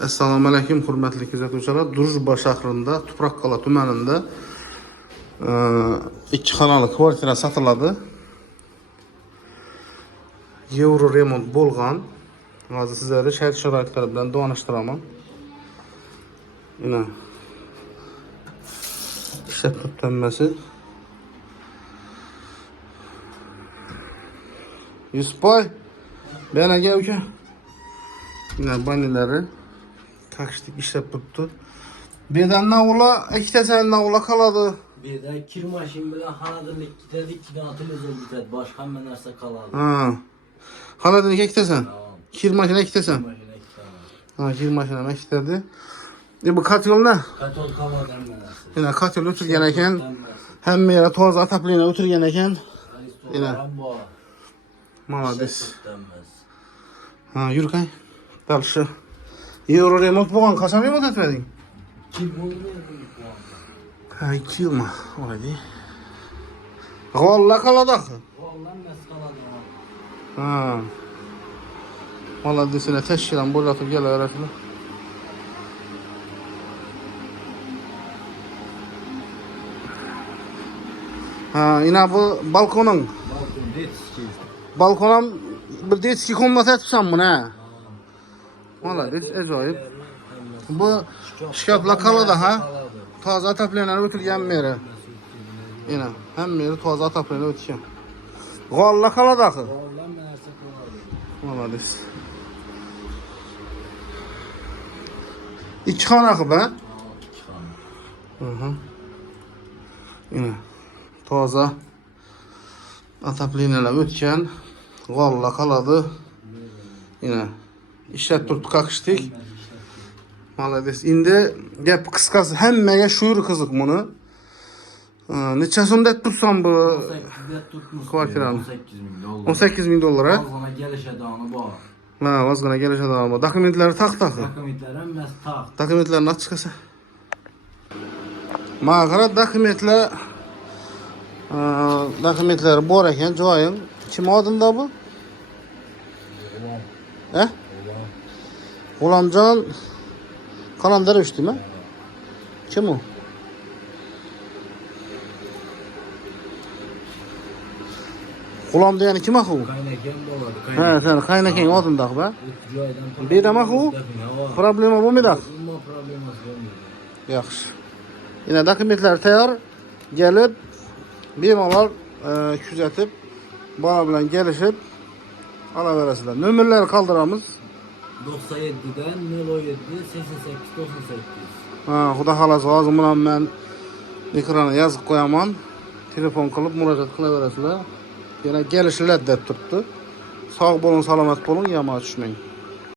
Assalomu alaykum hurmatli kuzatuvchilar. Drujba shahrida, Tuproqqal'a tumanida 2 xonali kvartira sotiladi. Euro remont bo'lgan. Hozir sizlarga shart-sharoitlar bilan donishtiraman. Mana ishlab turibdi. Yusufboy, ben aka uka. Mana banilari takishlik ishlab turibdi. Bedan navla, ikkita sal navla qoladi. Beda kir mashin bilan xonadonlik ketadi, ikkidan televizor ketadi, boshqa hamma narsa qoladi. Ha. Xonadonlik ikkitasan. Kir mashina ikkitasan. Ha, kir mashina ikkitadi. Bu katyolna? Katyol qoladi hamma narsa. Mana katyol o'tirgan ekan. Hamma yeri toza ataplina o'tirgan ekan. Mana. Молодец. Ha, yur qay. Dalshi. Euro remont bo'lgan, qachon remont etmading? 2 yil bo'ldi. Ha, 2 yilmi? Oladi. G'olla qoladi. G'ollan nas qoladi. Ha. Молодец, ana tashkilan bo'latib kelaverasizlar. Ha, ina bu balkoning. Balkon detski. Balkon ham bir detski komnata etibsan buni. Молодец, ajoyib. Bu shkaflar qoladi ha. Toza ataplanlar o'tilgan meri. Ina, hamma yeri toza ataplanlar o'tgan. G'olla qoladi axir. G'ollan narsa qoladi. Молодец. 2 xona qilib, ha? 2 xona. Ina, toza ataplinalar o'tgan. G'olla qoladi. Ina, ishlab turibdi qaqishdik. Молодец. Endi gap qisqasi hammaga shu qiziq buni. Necha so'mda tursan bu 18 da turibmiz. kvartirani? 18.000 dollar. 18.000 dollar, ha? Ozgina kelishadoni bor. Ha, ozgina kelishadigan bu. Dokumentlari taq-taq. Dokumentlar hammasi taq. Dokumentlarni ochib chiqasa. Mag'ara dokumentlar bor ekan, joying. Kim odimda bu? Ha? G'ulomjon Qalamdarovichdimi? Kim u? G'ulom degani kim axu? Qaynakam bo'ladi. Ha, sen qaynakang odimda ba? Joydan Bedam axu? Problema bo'lmaydi. Umuman problemasi bo'lmaydi. Yaxshi. Yana dokumentlar tayyor. Kelib bemalol kuzatib, bola bilan kelishib olaverasizlar. Nomerlarni qoldiramiz. 97 dan 07 88 98. Ha, xudo xolasa hozir bilan men ekranga yozib qo'yaman. Telefon qilib murojaat qilaverasizlar. Yana kelishlar deb turibdi. Sog' bo'ling, salomat bo'ling, yomon tushmang.